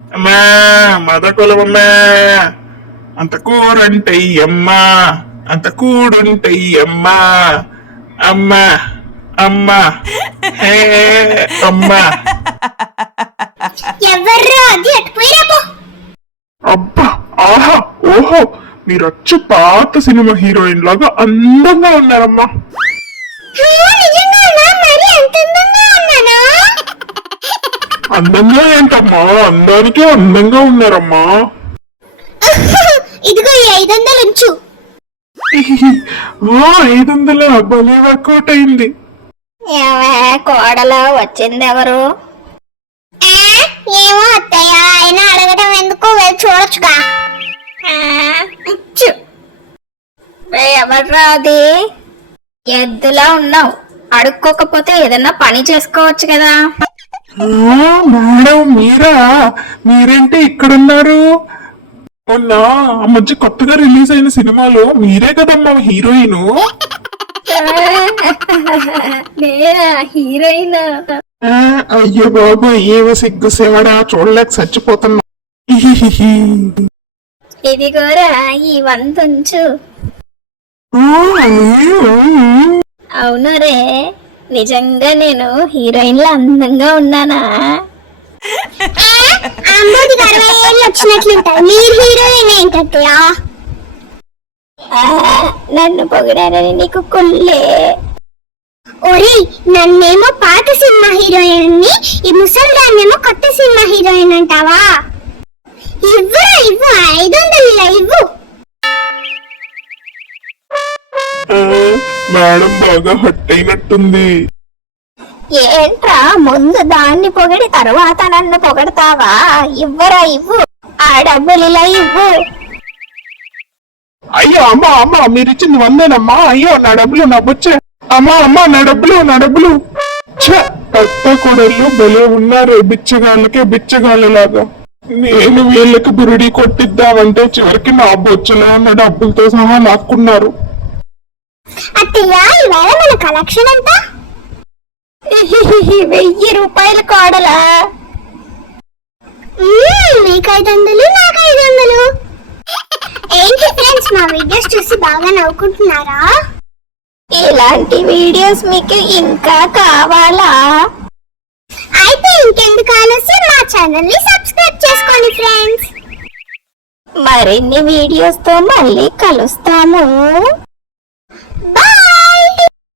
అమ్మా మదకులమమ్మా అంత కూరంటయ్యమ్మా అంత కూడుంటయ్యమ్మా అమ్మా అమ్మా హే అమ్మా ఎవర్రా అది అటుపోయిరాపో. అబ్బా ఆహా ఓహో మీరొచ్చు పాత సినిమా హీరోయిన్ లాగా అందంగా ఉన్నారమ్మా. నిజంగానా? మరి అంత అందంగా ఉన్నానా? అందంగా ఏంటమ్మా, అందానికే అందంగా ఉన్నారమ్మా. ఇదిగో ఈ 500 ఉంచు. 500 భలే వర్కౌట్ అయింది. కోడలో వచ్చింది ఎవరు? ఏమో అత్తయ్య, అయినా అడగటం ఎందుకు, వెళ్ళి చూడొచ్చుగా. ఎవర్రా అది? ఎద్దులా ఉన్నావు, అడుక్కోకపోతే ఏదన్నా పని చేసుకోవచ్చు కదా. మేడం మీరా? మీరేంటి ఇక్కడున్నారు? మొన్న ఆ మధ్య కొత్తగా రిలీజ్ అయిన సినిమాలో మీరే కదమ్మా హీరోయిన్. హీరోయిన్? అయ్యో బాబు ఏవో సిగ్గు సేవడా, చూడలేక చచ్చిపోతున్నా. ఇదిగోరా ఈ 100 ఉంచు. అవును రే, నిజంగా నేను హీరోయిన్ లా అందంగా ఉన్నానా? నన్ను పొగిడారని నీకు కుళ్ళే. ఒరి, నన్నేమో పాత సినిమా హీరోయిన్ ని, ఈ ముసల్దాన్నేమో కొత్త సినిమా హీరోయిన్ అంటావా? ఇవ్వరా ఇవ్వు, 500 ఇవ్వు. మేడం బాగా హట్ అయినట్టుంది. ఏంట్రా, ముందు దాన్ని పొగిడి తరువాత నన్ను పొగడతావా? ఇవ్వరా ఇవ్వు, ఆ డబ్బులు ఇలా ఇవ్వు. అయ్యో అమ్మా అమ్మా మీరిచ్చింది 100 అయ్యో నా డబ్బులు నా బొచ్చే. అమ్మా అమ్మా నా డబ్బులు. కొత్త కూడళ్ళు భలే ఉన్నారే, బిచ్చగాళ్ళకే బిచ్చగాళ్ళలాగా. నేను వీళ్ళకి బురుడి కొట్టిద్దామంటే చివరికి నా బొచ్చలో ఉన్న డబ్బులతో సహా లాక్కున్నారు. అత్తయ్య, ఇవాళ మన కలెక్షన్ ఎంత? 1000 రూపాయలు కోడలా. మీకు 500, నాకు 500. ఏంటి ఫ్రెండ్స్, మా వీడియోస్ చూసి బాగా నవ్వుకుంటున్నారా? ఇలాంటి వీడియోస్ మీకు ఇంకా కావాలా? అయితే ఇంకెందుకు ఆలస్యం, మా ఛానల్ ని సబ్స్క్రైబ్ చేసుకోండి ఫ్రెండ్స్. మరిన్ని వీడియోస్ తో మళ్ళీ కలుస్తాము. Bye!